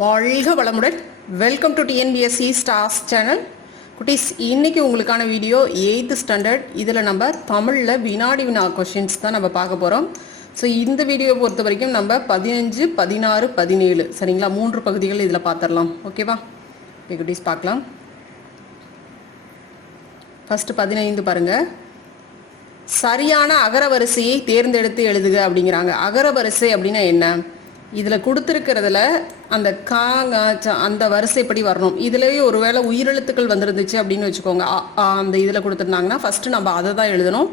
வாழ்க வளமுடன். Welcome to TNPSC stars channel குட்டீஸ் இன்னைக்கு உங்களுக்கான வீடியோ எயித்து ஸ்டாண்டர்ட் இதில் நம்ம தமிழில் வினாடி வினா கொஷின்ஸ் தான் நம்ம பார்க்க போகிறோம் ஸோ இந்த வீடியோ பொறுத்த வரைக்கும் நம்ம பதினஞ்சு பதினாறு பதினேழு சரிங்களா? மூன்று பகுதிகள் இதில் பார்த்துடலாம் ஓகேவா ஓகே குட்டீஸ் பார்க்கலாம். ஃபஸ்ட்டு பதினைந்து பாருங்கள் சரியான அகரவரிசையை தேர்ந்தெடுத்து எழுதுக அப்படிங்கிறாங்க. அகரவரிசை அப்படின்னா என்ன? இதில் கொடுத்துருக்கிறதுல அந்த கா அந்த வரிசைப்படி வரணும். இதுலேயே ஒருவேளை உயிரெழுத்துக்கள் வந்துருந்துச்சு அப்படின்னு வச்சுக்கோங்க. அந்த இதில் கொடுத்துருந்தாங்கன்னா ஃபஸ்ட்டு நம்ம அதை தான் எழுதணும்.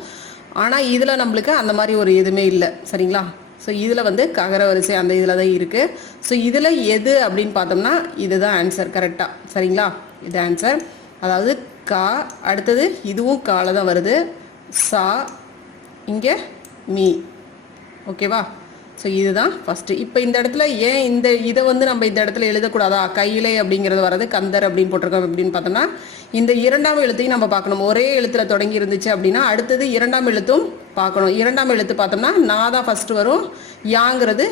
ஆனால் இதில் நம்மளுக்கு அந்த மாதிரி ஒரு எதுவுமே இல்லை. சரிங்களா? ஸோ இதில் வந்து ககர வரிசை அந்த இதில் தான் இருக்குது ஸோ இதில் எது அப்படின்னு பார்த்தோம்னா இதுதான் ஆன்சர் கரெக்டாக சரிங்களா? இது ஆன்சர் அதாவது கா அடுத்தது இதுவும் கால தான் வருது. சா இங்கே மீ. ஓகேவா ஸோ இதுதான் ஃபஸ்ட்டு இப்போ இந்த இடத்துல ஏன் இந்த இதை வந்து நம்ம இந்த இடத்துல எழுதக்கூடாதா? கையிலே அப்படிங்கிறது வர்றது கந்தர் அப்படின்னு போட்டிருக்கோம் அப்படின்னு பார்த்தோம்னா இந்த இரண்டாம் எழுத்தையும் நம்ம பார்க்கணும். ஒரே எழுத்துல தொடங்கி இருந்துச்சு அப்படின்னா அடுத்தது இரண்டாம் எழுத்தும் பார்க்கணும். இரண்டாம் எழுத்து பார்த்தோம்னா நான் தான் ஃபஸ்ட்டு வரும் யாங்கிறது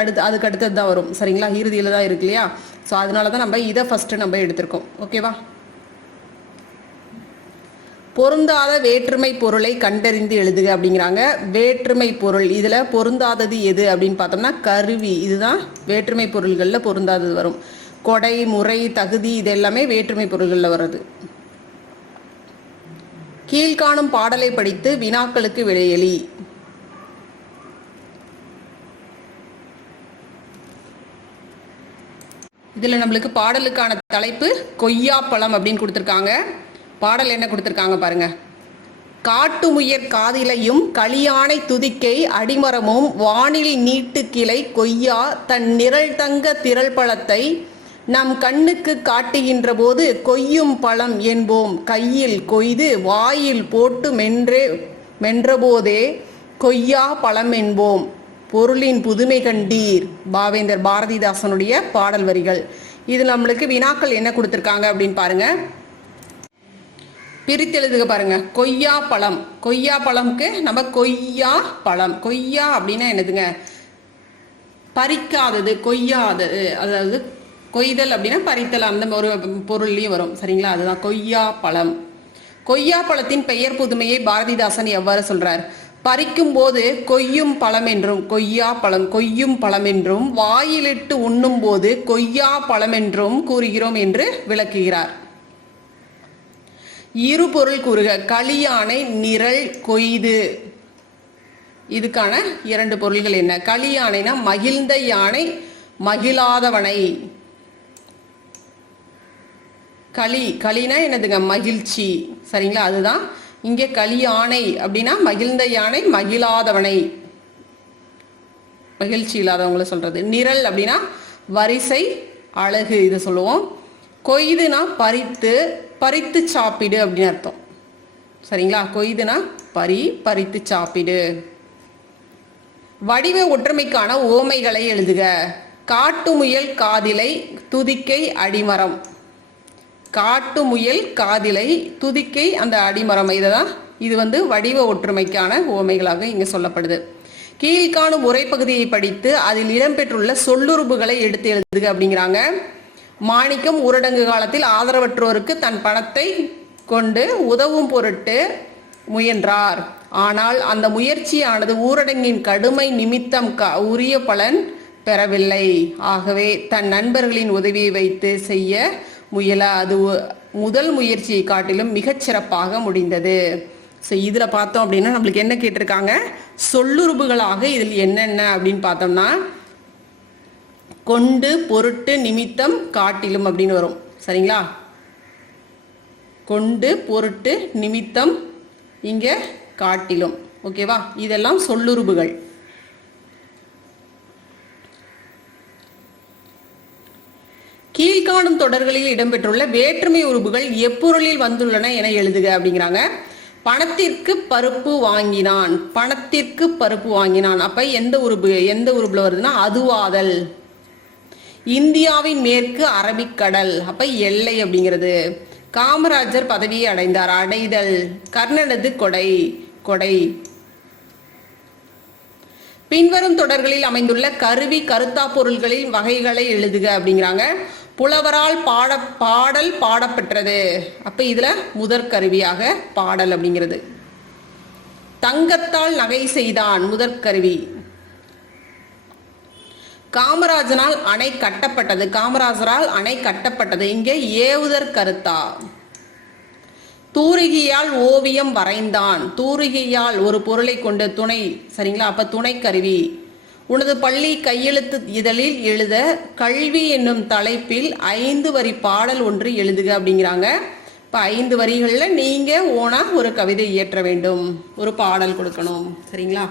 அடுத்து அதுக்கு அடுத்தது தான் வரும். சரிங்களா? இறுதியில் தான் இருக்கு இல்லையா? ஸோ அதனால தான் நம்ம இதை ஃபஸ்ட்டு நம்ம எடுத்திருக்கோம். ஓகேவா பொருந்தாத வேற்றுமை பொருளை கண்டறிந்து எழுதுக அப்படிங்கிறாங்க. வேற்றுமை பொருள் இதில் பொருந்தாதது எது அப்படின்னு பார்த்தோம்னா கருவி இதுதான் வேற்றுமை பொருள்களில் பொருந்தாதது வரும். கொடை முறை தகுதி இது எல்லாமே வேற்றுமை பொருள்களில் வர்றது. கீழ்காணும் பாடலை படித்து வினாக்களுக்கு விடையளி. இதில் நம்மளுக்கு பாடலுக்கான தலைப்பு கொய்யாப்பழம் அப்படின்னு கொடுத்துருக்காங்க. பாடல் என்ன கொடுத்துருக்காங்க பாருங்க. காட்டுமுயற் காதிலையும் களியானை துதிக்கை அடிமரமும் வானில் நீட்டு கிளை கொய்யா தன் நிரல் தங்க திரள் பழத்தை நம் கண்ணுக்கு காட்டுகின்ற போது கொய்யும் பழம் என்போம். கையில் கொய்து வாயில் போட்டு மென்றே மென்றபோதே கொய்யா பழம் என்போம். பொருளின் புதுமை கண்டீர் பாவேந்தர் பாரதிதாசனுடைய பாடல் வரிகள். இது நம்மளுக்கு வினாக்கள் என்ன கொடுத்துருக்காங்க அப்படின்னு பாருங்க. பிரித்தெழுதுக பாருங்க. கொய்யா பழம். கொய்யா பழம்க்கு நம்ம கொய்யா பழம். கொய்யா அப்படின்னா என்னதுங்க? பறிக்காதது கொய்யாதது. அதாவது கொய்தல் அப்படின்னா பறித்தல். அந்த ஒரு பொருள்லையும் வரும். சரிங்களா? அதுதான் கொய்யா பழம். கொய்யா பழத்தின் பெயர் புதுமையை பாரதிதாசன் எவ்வாறு சொல்றார்? பறிக்கும் போது கொய்யும் பழம் என்றும் கொய்யா பழம் கொய்யும் பழம் என்றும் வாயிலிட்டு உண்ணும் போது கொய்யா பழம் என்றும் கூறுகிறோம் என்று விளக்குகிறார். இரு பொருள் கூறுக. களியானை நிரல் கொய்து. இதுக்கான இரண்டு பொருள்கள் என்ன? களியானைனா மகிழ்ந்த யானை மகிழாதவனை. களி களினா என்னதுங்க? மகிழ்ச்சி. சரிங்களா? அதுதான். இங்கே களி யானை அப்படின்னா மகிழ்ந்த யானை மகிழாதவனை. மகிழ்ச்சி இல்லாதவங்களை சொல்றது. நிரல் அப்படின்னா வரிசை அழகு இது சொல்லுவோம். கொய்துனா பறித்து பறித்து சாப்பிடு அப்படின்னு அர்த்தம். சரிங்களா? கொய்துனா பறி பறித்து சாப்பிடு. வடிவ ஒற்றுமைக்கான ஓமைகளை எழுதுக. காட்டு முயல் காதிலை துதிக்கை அடிமரம். காட்டு முயல் காதிலை துதிக்கை அந்த அடிமரம். இதுதான் இது வந்து வடிவ ஒற்றுமைக்கான ஓமைகளாக இங்கே சொல்லப்படுது. கீழ்காணும் உரைப்பகுதியை படித்து அதில் இடம்பெற்றுள்ள சொல்லுறுப்புகளை எடுத்து எழுதுக அப்படிங்கிறாங்க. மாணிக்கம் ஊரடங்கு காலத்தில் ஆதரவற்றோருக்கு தன் பணத்தை கொண்டு உதவும் பொருட்டு முயன்றார். ஆனால் அந்த முயற்சியானது ஊரடங்கின் கடுமை நிமித்தம் க- உரிய பலன் பெறவில்லை. ஆகவே தன் நண்பர்களின் உதவியை வைத்து செய்ய முயல அது முதல் முயற்சியை காட்டிலும் மிகச்சிறப்பாக முடிந்தது. ஸோ இதில் பார்த்தோம் அப்படின்னா நம்மளுக்கு என்ன கேட்டிருக்காங்க? சொல்லுறுப்புகளாக இதில் என்னென்ன அப்படின்னு பார்த்தோம்னா கொண்டு பொருட்டு நிமித்தம் காட்டிலும் அப்படின்னு வரும். சரிங்களா? கொண்டு பொருட்டு நிமித்தம் இங்க காட்டிலும். ஓகேவா? இதெல்லாம் சொல்லுறுப்புகள் கீழ்காணும் தொடர்களில் இடம்பெற்றுள்ள வேற்றுமை உறுப்புகள் எப்பொருளில் வந்துள்ளன என எழுதுக அப்படிங்கிறாங்க. பணத்திற்கு பருப்பு வாங்கினான். பணத்திற்கு பருப்பு வாங்கினான். அப்ப எந்த உறுப்பு எந்த உறுப்புல வருதுன்னா அதுவாதல். இந்தியாவின் மேற்கு அரபிக்கடல் அப்ப எல்லை அப்படிங்கிறது. காமராஜர் பதவியை அடைந்தார். அடைதல். கர்ணனது கொடை. கொடை. பின்வரும் தொடர்களில் அமைந்துள்ள கருவி கருத்தா பொருள்களின் வகைகளை எழுதுக அப்படிங்கிறாங்க. புலவரால் பாட பாடல் பாடப்பெற்றது. அப்ப இதுல முதற் கருவியாக பாடல் அப்படிங்கிறது. தங்கத்தால் நகை செய்தான் முதற்கருவி காமராஜனால் அணை கட்டப்பட்டது. காமராஜரால் அணை கட்டப்பட்டது. இங்கே ஏவுதற் கருத்தா? தூரிகையால் ஓவியம் வரைந்தான். தூரிகையால் ஒரு பொருளை கொண்ட துணை சரிங்களா? அப்ப துணை கருவி உனது பள்ளி கையெழுத்து இதழில் எழுத கல்வி என்னும் தலைப்பில் ஐந்து வரி பாடல் ஒன்று எழுதுக அப்படிங்கிறாங்க. இப்ப ஐந்து வரிகளில் நீங்க ஓனா ஒரு கவிதை இயற்ற வேண்டும். ஒரு பாடல் கொடுக்கணும். சரிங்களா?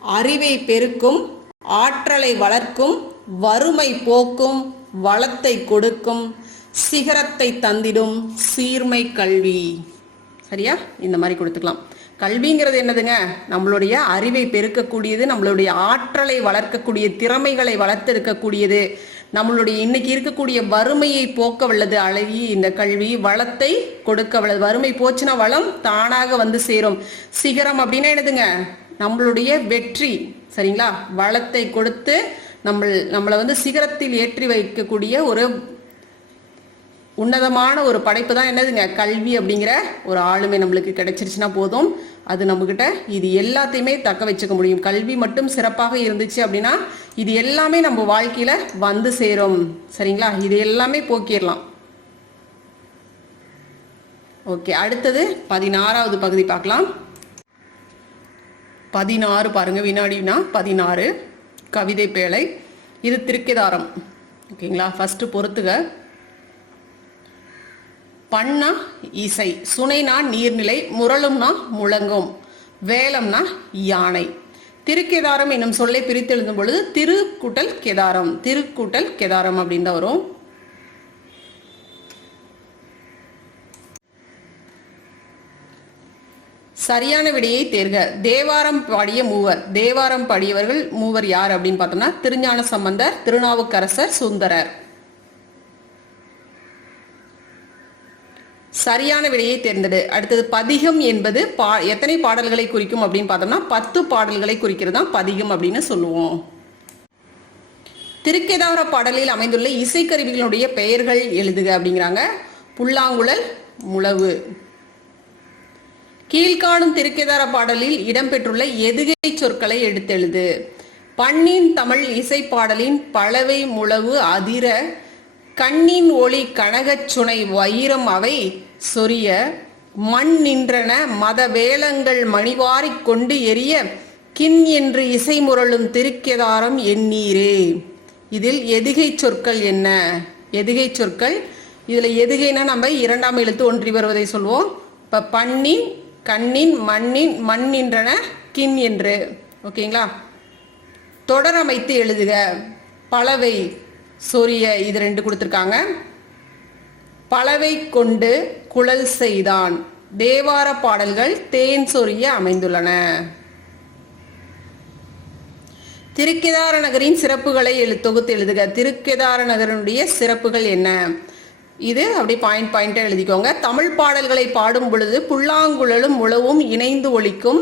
அறிவை பெருக்கும் ஆற்றலை வளர்க்கும் வறுமை போக்கும் வளத்தை கொடுக்கும் சிகரத்தை தந்திடும் சீர்மை கல்வி. சரியா? இந்த மாதிரி கொடுத்துக்கலாம். கல்விங்கிறது என்னதுங்க? நம்மளுடைய அறிவை பெருக்கக்கூடியது நம்மளுடைய ஆற்றலை வளர்க்கக்கூடிய திறமைகளை வளர்த்தெடுக்கக்கூடியது நம்மளுடைய இன்னைக்கு இருக்கக்கூடிய வறுமையை போக்க வல்லது அழகி இந்த கல்வி வளத்தை கொடுக்க வல்லது. வறுமை போச்சுன்னா வளம் தானாக வந்து சேரும். சிகரம் அப்படின்னா என்னதுங்க? நம்மளுடைய வெற்றி. சரிங்களா? வளத்தை கொடுத்து நம்ம நம்மளை வந்து சிகரத்தில் ஏற்றி வைக்கக்கூடிய ஒரு உன்னதமான ஒரு படைப்பு தான் என்னதுங்க? கல்வி அப்படிங்கிற ஒரு ஆளுமை நம்மளுக்கு கிடைச்சிருச்சுன்னா போதும். அது நம்மக்கிட்ட இது எல்லாத்தையுமே தக்க வச்சுக்க முடியும். கல்வி மட்டும் சிறப்பாக இருந்துச்சு அப்படின்னா இது எல்லாமே நம்ம வாழ்க்கையில வந்து சேரும். சரிங்களா? இது எல்லாமே போக்கிடலாம் ஓகே அடுத்தது பதினாறாவது பகுதி பார்க்கலாம். பதினாறு பாருங்கள் வினாடினா பதினாறு. கவிதை பேழை. இது திருக்கிதாரம். ஓகேங்களா? ஃபஸ்ட்டு பொறுத்துக. பண்ணா இசை. சுனைனா நீர்நிலை முரளும்னா முழங்கும். வேலம்னா யானை. திருக்கேதாரம் என்னும் சொல்லை பிரித்தெழுதும் பொழுது திருக்கூட்டல் கேதாரம். திருக்கூட்டல் கேதாரம் அப்படின்னு தான் வரும். சரியான விடையை தேர்க. தேவாரம் பாடிய மூவர். தேவாரம் பாடியவர்கள் மூவர் யார் அப்படின்னு பார்த்தோம்னா திருஞான சம்பந்தர் திருநாவுக்கரசர் சுந்தரர். சரியான விடையை தேர்ந்தது அடுத்தது பதிகம் என்பது பா எத்தனை பாடல்களை குறிக்கும் அப்படின்னு பார்த்தோம்னா பத்து பாடல்களை குறிக்கிறது தான் பதிகம் அப்படின்னு சொல்லுவோம். திருக்கேதார பாடலில் அமைந்துள்ள இசைக்கருவிகளுடைய பெயர்கள் எழுதுக அப்படிங்கிறாங்க. புல்லாங்குழல் முழவு. கீழ்காணும் திருக்கேதார பாடலில் இடம்பெற்றுள்ள எதுகை சொற்களை எடுத்தெழுது. பண்ணின் தமிழ் இசை பாடலின் பலவை முழவு அதிர கண்ணின் ஒளி கனகச் சுனை வைரம் அவை சொரிய மண் நின்றன மத வேலங்கள் மணிவாரிக் கொண்டு எரிய கின் என்று இசை முரளும் திருக்கேதாரம் எண்ணீரே. இதில் எதுகை சொற்கள் என்ன? எதுகை சொற்கள் இதில் எதுகைனா நம்ம இரண்டாம் எழுத்து ஒன்றி வருவதை சொல்வோம். இப்போ பண்ணின் கண்ணின் மண்ணின் மண் என்றன கின் என்று. ஓகேங்களா? தொடர் அமைத்து எழுதுக. பலவை சொரிய இது ரெண்டு கொடுத்துருக்காங்க. பலவை கொண்டு குழல் செய்தான். தேவார பாடல்கள் தேன் சொரிய அமைந்துள்ளன. திருக்கேதார நகரின் சிறப்புகளை எழு தொகுத்து எழுதுக. திருக்கேதார நகரனுடைய சிறப்புகள் என்ன? இது அப்படி பாயிண்ட் பாயிண்ட்டாக எழுதிக்கோங்க. தமிழ் பாடல்களை பாடும் பொழுது புல்லாங்குழலும் முழவும் இணைந்து ஒழிக்கும்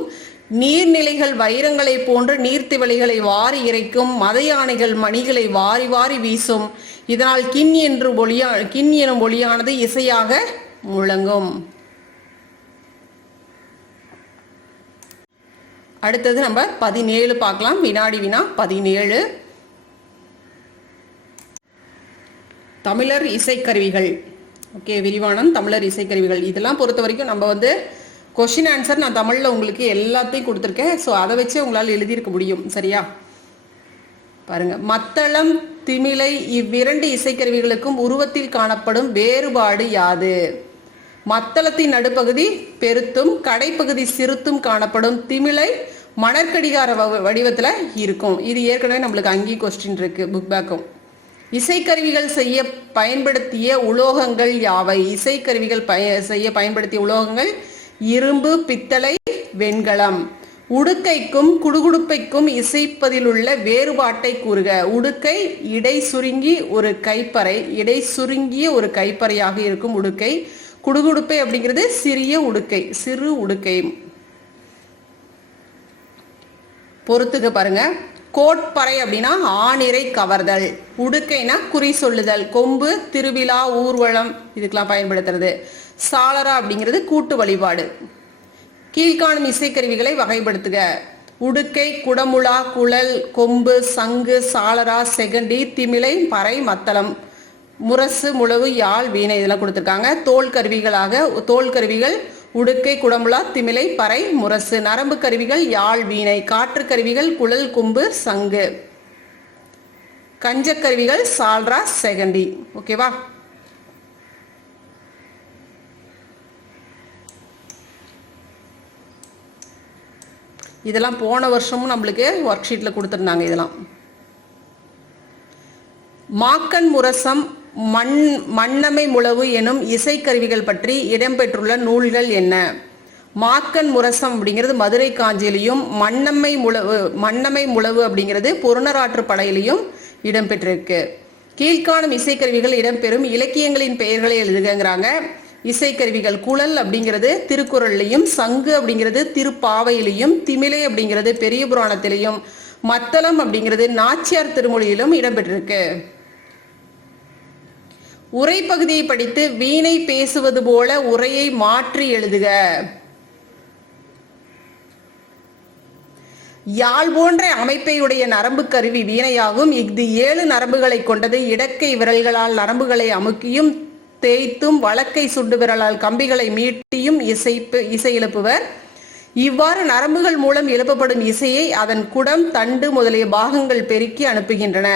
நீர்நிலைகள் வைரங்களை போன்று நீர்த்திவளிகளை வாரி இறைக்கும் மத யானைகள் மணிகளை வாரி வாரி வீசும். இதனால் கின் என்று ஒளியா கின் எனும் ஒளியானது இசையாக முழங்கும். அடுத்தது நம்ம பதினேழு பார்க்கலாம். வினாடி வினா பதினேழு. தமிழர் இசைக்கருவிகள். ஓகே விரிவானம் தமிழர் இசைக்கருவிகள். இதெல்லாம் பொறுத்த வரைக்கும் நம்ம வந்து கொஷின் ஆன்சர் நான் தமிழில் உங்களுக்கு எல்லாத்தையும் கொடுத்துருக்கேன். ஸோ அதை வச்சு உங்களால் எழுதியிருக்க முடியும். சரியா? பாருங்க. மத்தளம் திமிலை இவ்விரண்டு இசைக்கருவிகளுக்கும் உருவத்தில் காணப்படும் வேறுபாடு யாது? மத்தளத்தின் நடுப்பகுதி பெருத்தும் கடைப்பகுதி சிறுத்தும் காணப்படும் திமிலை மணற்கடிகார வ- இருக்கும். இது ஏற்கனவே நம்மளுக்கு அங்கேயும் கொஸ்டின் இருக்கு புக் பேக்கும் இசைக்கருவிகள் செய்ய பயன்படுத்திய உலோகங்கள் யாவை? இசைக்கருவிகள் பய செய்ய பயன்படுத்திய உலோகங்கள் இரும்பு பித்தளை வெண்கலம். உடுக்கைக்கும் குடுகுடுப்பைக்கும் இசைப்பதிலுள்ள வேறுபாட்டை கூறுக. உடுக்கை இடை சுருங்கி ஒரு கைப்பறை இடை சுருங்கிய ஒரு கைப்பறையாக இருக்கும் உடுக்கை. குடுகுடுப்பை அப்படிங்கிறது சிறிய உடுக்கை சிறு உடுக்கை. பொறுத்துக்க பாருங்க. கோட்பறை அப்படின்னா ஆணிரை கவர்தல் உடுக்கைனா குறி சொல்லுதல் கொம்பு திருவிழா ஊர்வலம் இதுக்கெல்லாம் பயன்படுத்துறது. சாளரா அப்படிங்கிறது கூட்டு வழிபாடு. கீழ்காணும் இசைக்கருவிகளை வகைப்படுத்துக. உடுக்கை குடமுழா குழல் கொம்பு சங்கு சாளரா செகண்டி திமிலை பறை மத்தளம் முரசு முழவு யாழ் வீணை இதெல்லாம் கொடுத்துருக்காங்க. தோல் கருவிகளாக தோல் கருவிகள் உடுக்கை குடமுலா திமிலை பறை முரசு. நரம்பு கருவிகள் யாழ் வீணை. காற்று கருவிகள் குழல் கொம்பு சங்கு. கஞ்சக் கருவிகள் சால்ரா செகண்டி. ஓகேவா? இதெல்லாம் போன வருஷமும் நம்மளுக்கு ஒர்க் ஷீட்டில் கொடுத்துருந்தாங்க இதெல்லாம். மாக்கன் முரசம் மண் மண்ணமை முழவு எனும் இசைக்கருவிகள் பற்றி இடம்பெற்றுள்ள நூல்கள் என்ன? மாக்கன் முரசம் அப்படிங்கிறது மதுரை காஞ்சியிலையும் மண்ணம்மை முழவு மண்ணமை முழவு அப்படிங்கிறது பொருணராற்று படையிலையும் இடம்பெற்றிருக்கு. கீழ்காணும் இசைக்கருவிகள் இடம்பெறும் இலக்கியங்களின் பெயர்களை எழுதுகங்கிறாங்க இசைக்கருவிகள் குழல் அப்படிங்கிறது திருக்குறள்லையும் சங்கு அப்படிங்கிறது திருப்பாவையிலையும் திமிலை அப்படிங்கிறது பெரிய புராணத்திலையும் மத்தளம் அப்படிங்கிறது நாச்சியார் திருமொழியிலும் இடம்பெற்றிருக்கு. உரை பகுதியை படித்து வீணை பேசுவது போல உரையை மாற்றி எழுதுக. யாழ் போன்ற அமைப்பையுடைய நரம்பு கருவி வீணையாகும். இது ஏழு நரம்புகளை கொண்டது. இடக்கை விரல்களால் நரம்புகளை அமுக்கியும் தேய்த்தும் வழக்கை சுண்டு விரலால் கம்பிகளை மீட்டியும் இசைப்பு இசை எழுப்புவர் இவ்வாறு நரம்புகள் மூலம் எழுப்பப்படும் இசையை அதன் குடம் தண்டு முதலிய பாகங்கள் பெருக்கி அனுப்புகின்றன.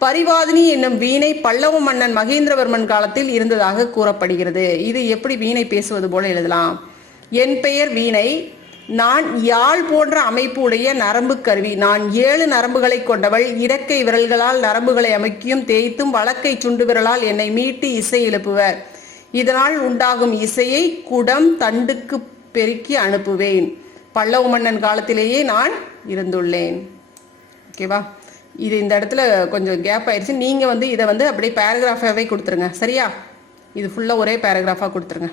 பரிவாதினி என்னும் வீணை பல்லவ மன்னன் மகேந்திரவர்மன் காலத்தில் இருந்ததாக கூறப்படுகிறது. இது எப்படி வீணை பேசுவது போல எழுதலாம். என் பெயர் வீணை. நான் யாழ் போன்ற அமைப்பு உடைய நரம்பு கருவி. நான் ஏழு நரம்புகளை கொண்டவள். இடக்கை விரல்களால் நரம்புகளை அமைக்கியும் தேய்த்தும் வழக்கை சுண்டு விரலால் என்னை மீட்டு இசை எழுப்புவர். இதனால் உண்டாகும் இசையை குடம் தண்டுக்கு பெருக்கி அனுப்புவேன். பல்லவ மன்னன் காலத்திலேயே நான் இருந்துள்ளேன். ஓகேவா? இது இந்த இடத்துல கொஞ்சம் கேப் ஆயிடுச்சு. நீங்கள் வந்து இதை வந்து அப்படியே பேராகிராஃபாகவே கொடுத்துருங்க. சரியா? இது ஃபுல்லாக ஒரே பேராகிராஃபாக கொடுத்துருங்க.